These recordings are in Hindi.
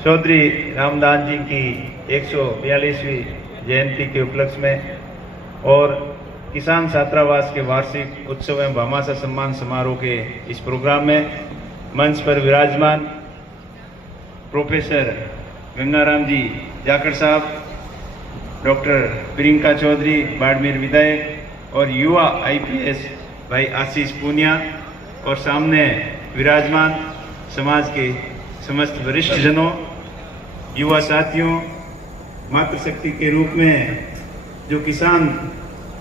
चौधरी रामदास जी की 142वीं जयंती के उपलक्ष्य में और किसान छात्रावास के वार्षिक उत्सव एवं भामाशाह सम्मान समारोह के इस प्रोग्राम में मंच पर विराजमान प्रोफेसर गंगाराम जी जाखड़ साहब, डॉक्टर प्रियंका चौधरी बाड़मेर विधायक और युवा IPS भाई आशीष पूनिया और सामने विराजमान समाज के समस्त वरिष्ठ जनों, युवा साथियों, मातृशक्ति के रूप में जो किसान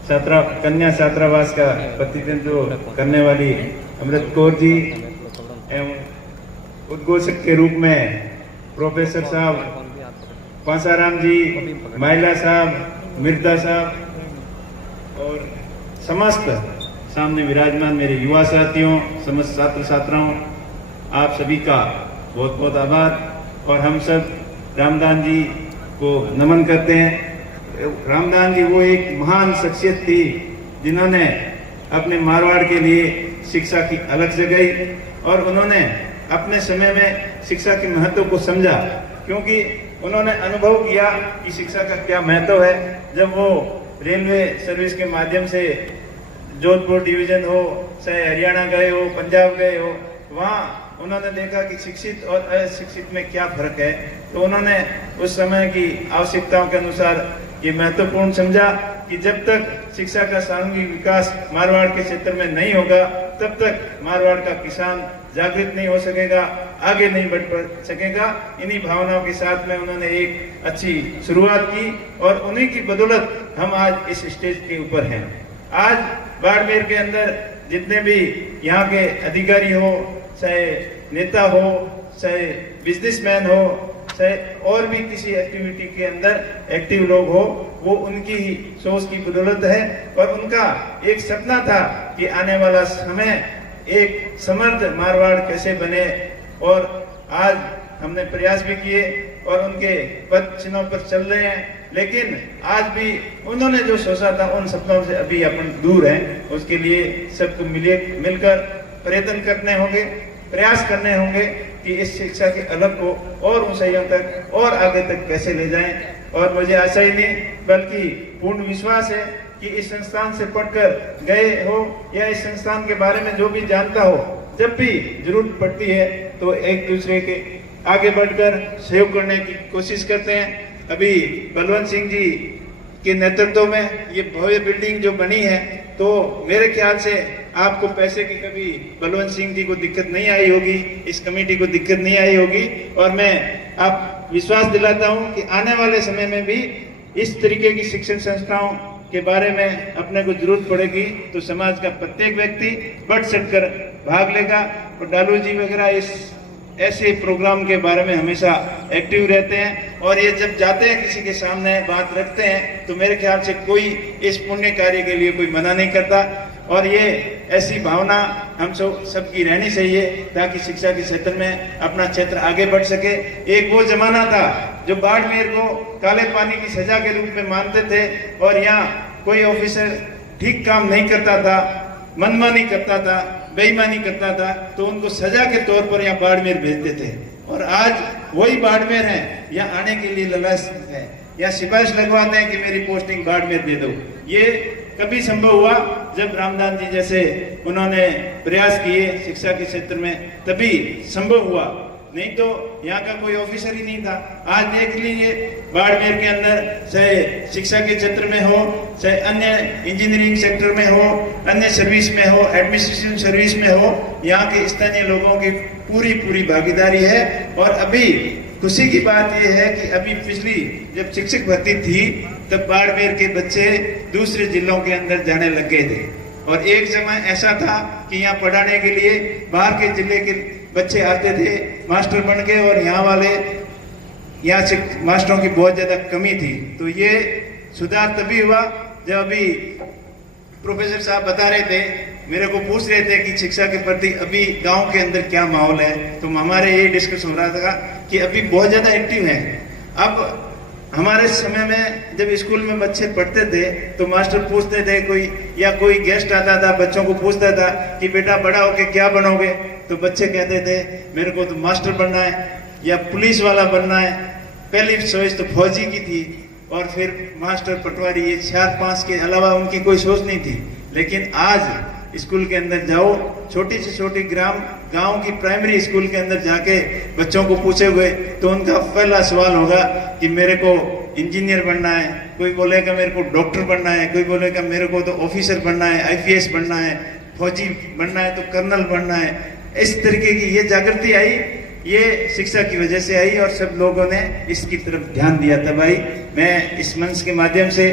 कन्या छात्रावास का प्रतिनिधित्व करने वाली अमृत कौर जी एवं उद्घोषक के रूप में प्रोफेसर साहब पासाराम जी, महिला साहब, मिर्दा साहब और समस्त सामने विराजमान मेरे युवा साथियों, समस्त छात्र छात्राओं, आप सभी का बहुत बहुत आभार। और हम सब रामदास जी को नमन करते हैं। रामदास जी वो एक महान शख्सियत थी जिन्होंने अपने मारवाड़ के लिए शिक्षा की अलग जगाई और उन्होंने अपने समय में शिक्षा के महत्व को समझा, क्योंकि उन्होंने अनुभव किया कि शिक्षा का क्या महत्व है। जब वो रेलवे सर्विस के माध्यम से जोधपुर डिवीजन हो, चाहे हरियाणा गए हो, पंजाब गए हो, वहाँ उन्होंने देखा कि शिक्षित और अशिक्षित में क्या फर्क है। तो उन्होंने उस समय की आवश्यकताओं के अनुसार ये महत्वपूर्ण समझा कि जब तक शिक्षा का सामूहिक विकास मारवाड़ के क्षेत्र में नहीं होगा, तब तक मारवाड़ का किसान जागृत नहीं हो सकेगा, आगे नहीं बढ़ सकेगा। इन्हीं भावनाओं के साथ में उन्होंने एक अच्छी शुरुआत की और उन्हीं की बदौलत हम आज इस स्टेज के ऊपर हैं। आज बाड़मेर के अंदर जितने भी यहाँ के अधिकारी हो, चाहे नेता हो, चाहे बिजनेसमैन हो, चाहे और भी किसी एक्टिविटी के अंदर एक्टिव लोग हो, वो उनकी ही सोच की बदौलत है। और उनका एक सपना था कि आने वाला समय एक समर्थ मारवाड़ कैसे बने, और आज हमने प्रयास भी किए और उनके पद चिन्हों पर चल रहे हैं। लेकिन आज भी उन्होंने जो सोचा था उन सपनों से अभी अपन दूर हैं। उसके लिए सबको मिलकर प्रयत्न करने होंगे, प्रयास करने होंगे कि इस शिक्षा के अलग को और ऊंचाइयों तक और आगे तक कैसे ले जाएं। और मुझे आशा ही नहीं बल्कि पूर्ण विश्वास है कि इस संस्थान से पढ़कर गए हो या इस संस्थान के बारे में जो भी जानता हो, जब भी जरूरत पड़ती है तो एक दूसरे के आगे बढ़कर सहयोग करने की कोशिश करते हैं। अभी बलवंत सिंह जी के नेतृत्व में ये भव्य बिल्डिंग जो बनी है, तो मेरे ख्याल से आपको पैसे की कभी बलवंत सिंह जी को दिक्कत नहीं आई होगी, इस कमेटी को दिक्कत नहीं आई होगी। और मैं आप विश्वास दिलाता हूं कि आने वाले समय में भी इस तरीके की शिक्षण संस्थाओं के बारे में अपने को जरूरत पड़ेगी तो समाज का प्रत्येक व्यक्ति बढ़ चढ़कर भाग लेगा। और डालू जी वगैरह इस ऐसे प्रोग्राम के बारे में हमेशा एक्टिव रहते हैं और ये जब जाते हैं किसी के सामने बात रखते हैं तो मेरे ख्याल से कोई इस पुण्य कार्य के लिए कोई मना नहीं करता। और ये ऐसी भावना हम सबकी रहनी चाहिए ताकि शिक्षा के क्षेत्र में अपना क्षेत्र आगे बढ़ सके। एक वो जमाना था जो बाड़मेर को काले पानी की सजा के रूप में मानते थे और यहाँ कोई ऑफिसर ठीक काम नहीं करता था, मनमानी करता था, बेईमानी करता था, तो उनको सजा के तौर पर यहाँ बाड़मेर भेजते थे। और आज वही बाड़मेर है, यहाँ आने के लिए लालच है, या सिफारिश लगवाते हैं कि मेरी पोस्टिंग बाड़मेर दे दो। ये कभी संभव हुआ जब रामदास जी जैसे उन्होंने प्रयास किए शिक्षा के क्षेत्र में, तभी संभव हुआ, नहीं तो यहाँ का कोई ऑफिसर ही नहीं था। आज देख लीजिए बाड़मेर के अंदर चाहे शिक्षा के क्षेत्र में हो, चाहे अन्य इंजीनियरिंग सेक्टर में हो, अन्य सर्विस में हो, एडमिनिस्ट्रेशन सर्विस में हो, यहाँ के स्थानीय लोगों की पूरी भागीदारी है। और अभी खुशी की बात यह है कि अभी पिछली जब शिक्षक भर्ती थी तब बाड़मेर के बच्चे दूसरे जिलों के अंदर जाने लग गए थे। और एक समय ऐसा था कि यहाँ पढ़ाने के लिए बाहर के जिले के बच्चे आते थे मास्टर बन के, और यहाँ से मास्टरों की बहुत ज्यादा कमी थी। तो ये सुधार तभी हुआ जब अभी प्रोफेसर साहब बता रहे थे, मेरे को पूछ रहे थे कि शिक्षा के प्रति अभी गांव के अंदर क्या माहौल है। तो हमारे ये डिस्कस हो रहा था कि अभी बहुत ज्यादा एक्टिव है। अब हमारे समय में जब स्कूल में बच्चे पढ़ते थे तो मास्टर पूछते थे, कोई गेस्ट आता था बच्चों को पूछता था कि बेटा बड़ा होके क्या बनोगे, तो बच्चे कहते थे मेरे को तो मास्टर बनना है। या पुलिस वाला बनना है। पहली चॉइस तो फौजी की थी और फिर मास्टर, पटवारी, ये 4-5 के अलावा उनकी कोई सोच नहीं थी। लेकिन आज स्कूल के अंदर जाओ, छोटी से छोटी गांव की प्राइमरी स्कूल के अंदर जाके बच्चों को पूछे हुए तो उनका पहला सवाल होगा कि मेरे को इंजीनियर बनना है, कोई बोलेगा मेरे को डॉक्टर बनना है, कोई बोलेगा मेरे को तो ऑफिसर बनना है, आईपीएस बनना है, फौजी बनना है तो कर्नल बनना है। इस तरीके की ये जागृति आई, ये शिक्षा की वजह से आई और सब लोगों ने इसकी तरफ ध्यान दिया था। भाई मैं इस मंच के माध्यम से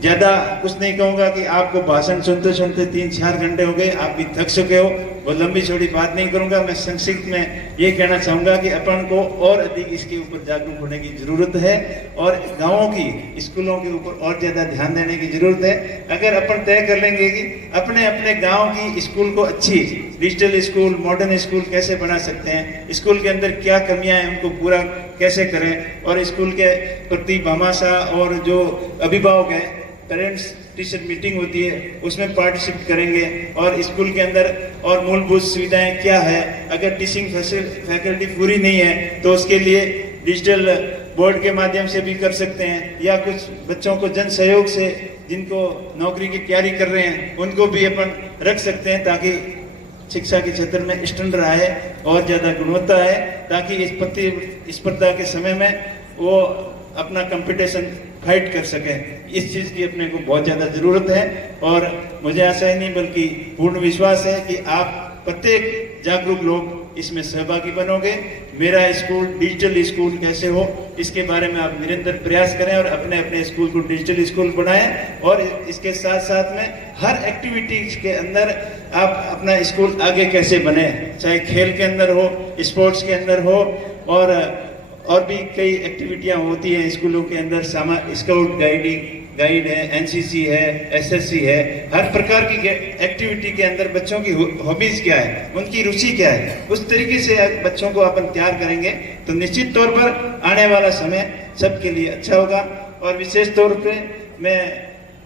ज़्यादा कुछ नहीं कहूँगा कि आपको भाषण सुनते सुनते 3-4 घंटे हो गए, आप भी थक चुके हो, वो लंबी चौड़ी बात नहीं करूँगा। मैं संक्षिप्त में ये कहना चाहूँगा कि अपन को और अधिक इसके ऊपर जागरूक होने की ज़रूरत है और गाँवों की स्कूलों के ऊपर और ज़्यादा ध्यान देने की ज़रूरत है। अगर अपन तय कर लेंगे कि अपने अपने गाँव की स्कूल को अच्छी डिजिटल स्कूल, मॉडर्न स्कूल कैसे बना सकते हैं, स्कूल के अंदर क्या कमियां हैं उनको पूरा कैसे करें, और स्कूल के प्रति भामाशाह और जो अभिभावक हैं, पेरेंट्स टीचर मीटिंग होती है उसमें पार्टिसिपेट करेंगे और स्कूल के अंदर और मूलभूत सुविधाएं क्या है। अगर टीचिंग फैकल्टी पूरी नहीं है तो उसके लिए डिजिटल बोर्ड के माध्यम से भी कर सकते हैं, या कुछ बच्चों को जन सहयोग से जिनको नौकरी की तैयारी कर रहे हैं उनको भी अपन रख सकते हैं, ताकि शिक्षा के क्षेत्र में स्टैंडर्ड आए और ज़्यादा गुणवत्ता आए, ताकि इस प्रतिस्पर्धा के समय में वो अपना कंपटीशन फाइट कर सके। इस चीज़ की अपने को बहुत ज़्यादा ज़रूरत है और मुझे आशा ही नहीं बल्कि पूर्ण विश्वास है कि आप प्रत्येक जागरूक लोग इसमें सहभागी बनोगे। मेरा स्कूल डिजिटल स्कूल कैसे हो इसके बारे में आप निरंतर प्रयास करें और अपने अपने स्कूल को डिजिटल स्कूल बनाएं, और इसके साथ साथ में हर एक्टिविटीज के अंदर आप अपना स्कूल आगे कैसे बने, चाहे खेल के अंदर हो, स्पोर्ट्स के अंदर हो, और भी कई एक्टिविटियां होती हैं स्कूलों के अंदर, स्काउट गाइड है, एनसीसी है, एसएससी है, हर प्रकार की एक्टिविटी के अंदर बच्चों की हॉबीज क्या है, उनकी रुचि क्या है, उस तरीके से बच्चों को अपन तैयार करेंगे तो निश्चित तौर पर आने वाला समय सबके लिए अच्छा होगा। और विशेष तौर पे मैं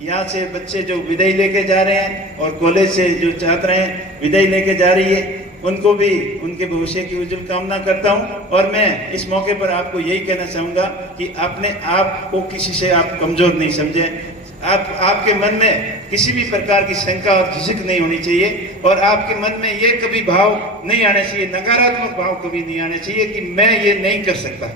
यहाँ से बच्चे जो विदाई लेके जा रहे हैं और कॉलेज से जो छात्राएं विदाई लेके जा रही है उनको भी उनके भविष्य की उज्जवल कामना करता हूं। और मैं इस मौके पर आपको यही कहना चाहूंगा कि अपने आप को किसी से आप कमजोर नहीं समझें। आपके मन में किसी भी प्रकार की शंका और झिझक नहीं होनी चाहिए और आपके मन में ये कभी भाव नहीं आना चाहिए, नकारात्मक भाव कभी नहीं आने चाहिए कि मैं ये नहीं कर सकता।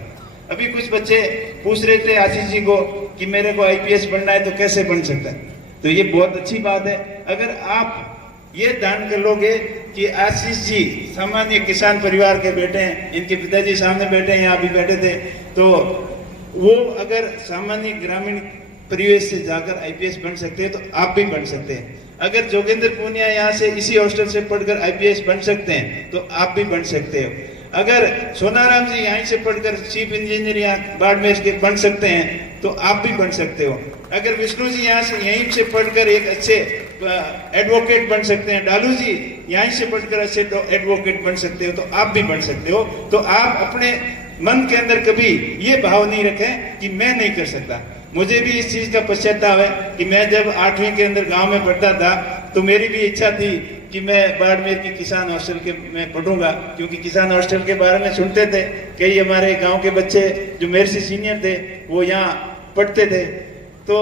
अभी कुछ बच्चे पूछ रहे थे आशीष जी को कि मेरे को आईपीएस बनना है तो कैसे बन सकता है, तो ये बहुत अच्छी बात है। अगर आप ये ध्यान कर लोगे कि आशीष जी सामान्य किसान परिवार के बेटे हैं, इनके पिताजी सामने बैठे हैं, यहाँ भी बैठे थे, तो वो अगर सामान्य ग्रामीण परिवेश से जाकर आईपीएस बन सकते हैं तो आप भी बन सकते हैं। अगर जोगेंद्र पूनिया यहाँ से इसी हॉस्टल से पढ़कर आईपीएस बन सकते हैं तो आप भी बन सकते हो। अगर सोनाराम जी यहीं से पढ़कर चीफ इंजीनियर यहाँ बाड़मेर के बन सकते हैं तो आप भी बन सकते हो। अगर विष्णु जी यहाँ से यहीं से पढ़कर एक अच्छे एडवोकेट बन सकते हैं, डालू जी यहीं से पढ़कर अच्छे एडवोकेट बन सकते हो तो आप भी बन सकते हो। तो आप अपने मन के अंदर कभी ये भाव नहीं रखें कि मैं नहीं कर सकता। मुझे भी इस चीज का पश्चाताप है कि मैं जब 8वीं के अंदर गांव में पढ़ता था तो मेरी भी इच्छा थी कि मैं बाड़मेर की किसान हॉस्टल के में पढ़ूंगा, क्योंकि किसान हॉस्टल के बारे में सुनते थे। कई हमारे गांव के बच्चे जो मेरे से सीनियर थे वो यहाँ पढ़ते थे, तो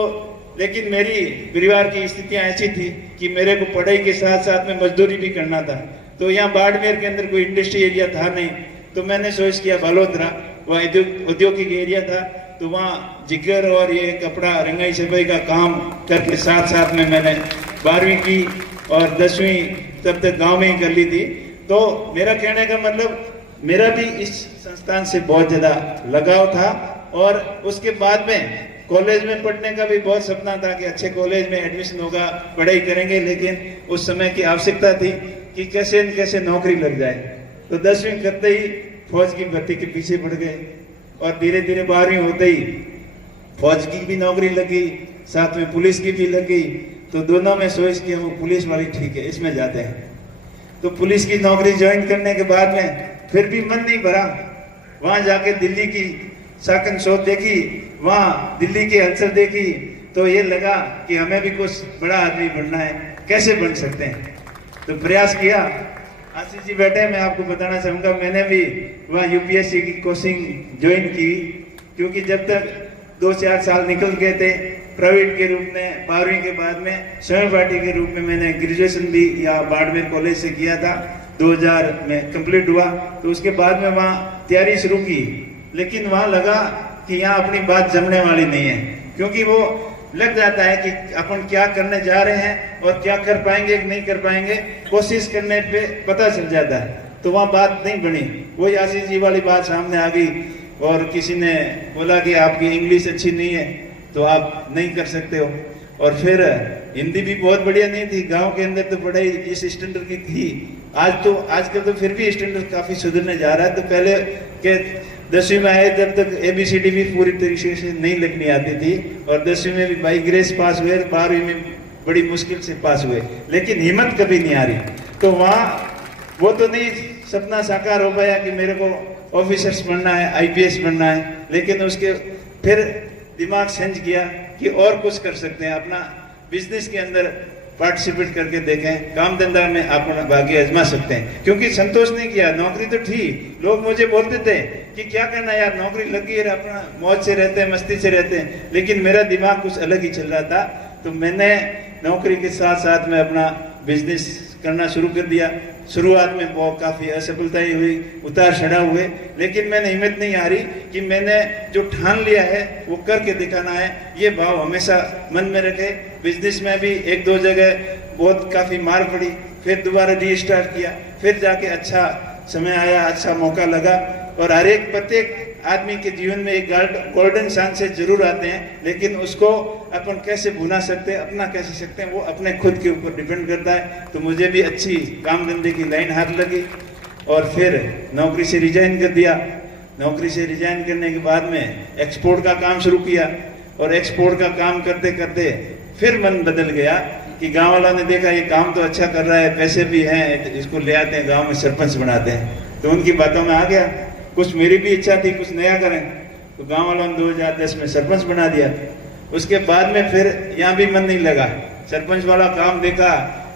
लेकिन मेरी परिवार की स्थितियाँ ऐसी थी कि मेरे को पढ़ाई के साथ साथ में मजदूरी भी करना था। तो यहाँ बाड़मेर के अंदर कोई इंडस्ट्री एरिया था नहीं, तो मैंने सोच किया बालोतरा, वहाँ औद्योगिक एरिया था, तो वहाँ जिगर और ये कपड़ा रंगाई छपाई का काम करके साथ साथ में मैंने 12वीं की और 10वीं तब तक गांव में ही कर ली थी। तो मेरा कहने का मतलब मेरा भी इस संस्थान से बहुत ज़्यादा लगाव था और उसके बाद में कॉलेज में पढ़ने का भी बहुत सपना था कि अच्छे कॉलेज में एडमिशन होगा, पढ़ाई करेंगे, लेकिन उस समय की आवश्यकता थी कि कैसे न कैसे नौकरी लग जाए। तो 10वीं करते ही फौज की भर्ती के पीछे पड़ गए और धीरे धीरे 12वीं होते ही फौज की भी नौकरी लगी, साथ में पुलिस की भी लगी। तो दोनों में सोच किया वो पुलिस वाली ठीक है, इसमें जाते हैं। तो पुलिस की नौकरी ज्वाइन करने के बाद में फिर भी मन नहीं भरा। वहाँ जाके दिल्ली की शाकन शोध देखी, वहाँ दिल्ली की हलचल देखी, तो ये लगा कि हमें भी कुछ बड़ा आदमी बनना है, कैसे बन सकते हैं। तो प्रयास किया, आशीष जी बैठे, मैं आपको बताना चाहूँगा, मैंने भी वहाँ यूपीएससी की कोचिंग ज्वाइन की, क्योंकि जब तक 2-4 साल निकल गए थे प्राइवेट के रूप में, 12वीं के बाद में स्वयं पार्टी के रूप में मैंने ग्रेजुएशन भी या बाड़मेर कॉलेज से किया था, 2000 में कंप्लीट हुआ। तो उसके बाद में वहाँ तैयारी शुरू की, लेकिन वहाँ लगा कि यहाँ अपनी बात जमने वाली नहीं है, क्योंकि वो लग जाता है कि अपन क्या करने जा रहे हैं और क्या कर पाएंगे कि नहीं कर पाएंगे, कोशिश करने पे पता चल जाता है। तो वहाँ बात नहीं बनी, वही आशीष जी वाली बात सामने आ गई और किसी ने बोला कि आपकी इंग्लिश अच्छी नहीं है तो आप नहीं कर सकते हो। और फिर हिंदी भी बहुत बढ़िया नहीं थी, गांव के अंदर तो पढ़ाई इस स्टैंडर्ड की थी, आजकल तो फिर भी स्टैंडर्ड काफी सुधरने जा रहा है। तो पहले के 10वीं में आए तब तक ABCD भी पूरी तरीके से नहीं लिखनी आती थी, और 10वीं में भी बाई ग्रेस पास हुए, 12वीं में बड़ी मुश्किल से पास हुए, लेकिन हिम्मत कभी नहीं आ रही। तो वहाँ वो तो नहीं सपना साकार हो पाया कि मेरे को ऑफिसर्स बनना है, IPS बनना है, लेकिन उसके फिर दिमाग सेंच किया कि और कुछ कर सकते हैं, अपना बिजनेस के अंदर पार्टिसिपेट करके देखें, काम धंधा में अपना भाग्य आजमा सकते हैं। क्योंकि संतोष नहीं किया, नौकरी तो थी, लोग मुझे बोलते थे कि क्या करना यार, नौकरी लगी है, अपना मौज से रहते हैं, मस्ती से रहते हैं, लेकिन मेरा दिमाग कुछ अलग ही चल रहा था। तो मैंने नौकरी के साथ साथ में अपना बिजनेस करना शुरू कर दिया। शुरुआत में बहुत काफ़ी असफलताएं हुई, उतार चढ़ाव हुए, लेकिन मैंने हिम्मत नहीं हारी कि मैंने जो ठान लिया है वो करके दिखाना है, ये भाव हमेशा मन में रखे। बिजनेस में भी 1-2 जगह बहुत काफ़ी मार पड़ी, फिर दोबारा रीस्टार्ट किया, फिर जाके अच्छा समय आया, अच्छा मौका लगा। और हर एक प्रत्येक आदमी के जीवन में एक गोल्डन चांसेस जरूर आते हैं, लेकिन उसको अपन कैसे भुना सकते हैं, अपना कैसे सकते हैं, वो अपने खुद के ऊपर डिपेंड करता है। तो मुझे भी अच्छी काम धंधे की लाइन हाथ लगी और फिर नौकरी से रिजाइन कर दिया। नौकरी से रिजाइन करने के बाद में एक्सपोर्ट का काम शुरू किया, और एक्सपोर्ट का काम करते करते फिर मन बदल गया कि गाँव वालों ने देखा ये काम तो अच्छा कर रहा है, पैसे भी हैं, इसको ले आते हैं गाँव में सरपंच बनाते हैं। तो उनकी बातों में आ गया, कुछ मेरी भी इच्छा थी कुछ नया करें, तो गांव वालों ने 2010 में सरपंच बना दिया। उसके बाद में फिर यहाँ भी मन नहीं लगा, सरपंच वाला काम देखा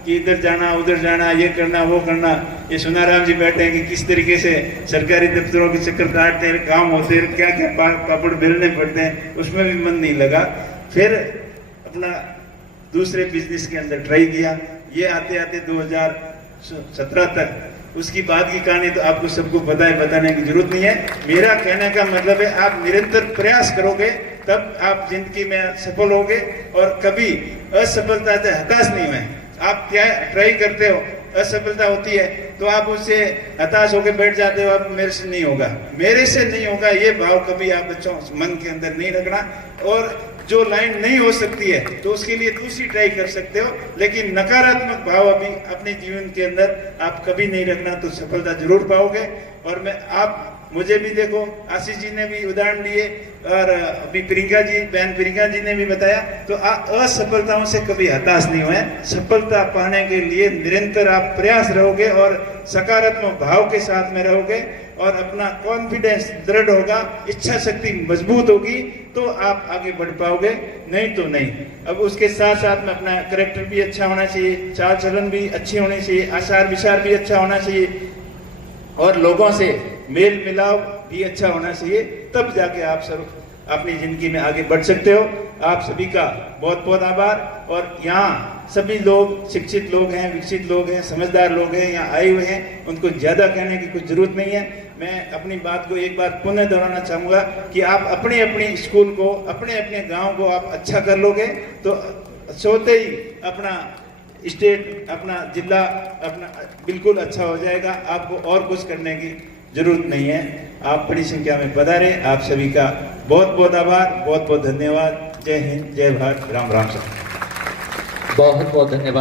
कि इधर जाना उधर जाना, ये करना वो करना। ये सुनाराम जी बैठे हैं कि किस तरीके से सरकारी दफ्तरों के चक्कर काटते हैं, काम होते हैं, क्या क्या पापड़ बेलने पड़ते हैं, उसमें भी मन नहीं लगा। फिर अपना दूसरे बिजनेस के अंदर ट्राई किया। ये आते आते 2017 तक, उसकी बाद की कहानी तो आपको सबको पता है, बताने की जरूरत नहीं है। मेरा कहने का मतलब है आप निरंतर प्रयास करोगे तब आप जिंदगी में सफल होगे, और कभी असफलता से हताश नहीं हुए। आप क्या ट्राई करते हो, असफलता होती है तो आप उससे हताश होकर बैठ जाते हो, अब मेरे से नहीं होगा, मेरे से नहीं होगा, ये भाव कभी आप बच्चों मन के अंदर नहीं रखना। और जो लाइन नहीं हो सकती है तो उसके लिए दूसरी ट्राई कर सकते हो, लेकिन नकारात्मक भाव अभी अपने जीवन के अंदर आप कभी नहीं रखना, तो सफलता जरूर पाओगे। और मैं आप मुझे भी देखो, आशीष जी ने भी उदाहरण दिए और अभी प्रियंका जी, बहन प्रियंका जी ने भी बताया, तो असफलताओं से कभी हताश नहीं हुए। सफलता पाने के लिए निरंतर आप प्रयास रहोगे और सकारात्मक भाव के साथ में रहोगे, और अपना कॉन्फिडेंस दृढ़ होगा, इच्छा शक्ति मजबूत होगी, तो आप आगे बढ़ पाओगे, नहीं तो नहीं। अब उसके साथ साथ में अपना कैरेक्टर भी अच्छा होना चाहिए, चाल चलन भी अच्छी होनी चाहिए, आचार विचार भी अच्छा होना चाहिए, और लोगों से मेल मिलाव भी अच्छा होना चाहिए, तब जाके आप सब अपनी जिंदगी में आगे बढ़ सकते हो। आप सभी का बहुत बहुत आभार। और यहाँ सभी लोग शिक्षित लोग हैं, विकसित लोग हैं, समझदार लोग हैं, यहाँ आए हुए हैं, उनको ज़्यादा कहने की कुछ जरूरत नहीं है। मैं अपनी बात को एक बार पुनः दोहराना चाहूँगा कि आप अपने अपने स्कूल को, अपने अपने गांव को आप अच्छा कर लोगे तो सोते ही अपना स्टेट, अपना जिला, अपना बिल्कुल अच्छा हो जाएगा। आपको और कुछ करने की जरूरत नहीं है। आप बड़ी संख्या में पधारे, आप सभी का बहुत बहुत आभार, बहुत बहुत धन्यवाद। जय हिंद, जय भारत, राम राम। बहुत बहुत धन्यवाद।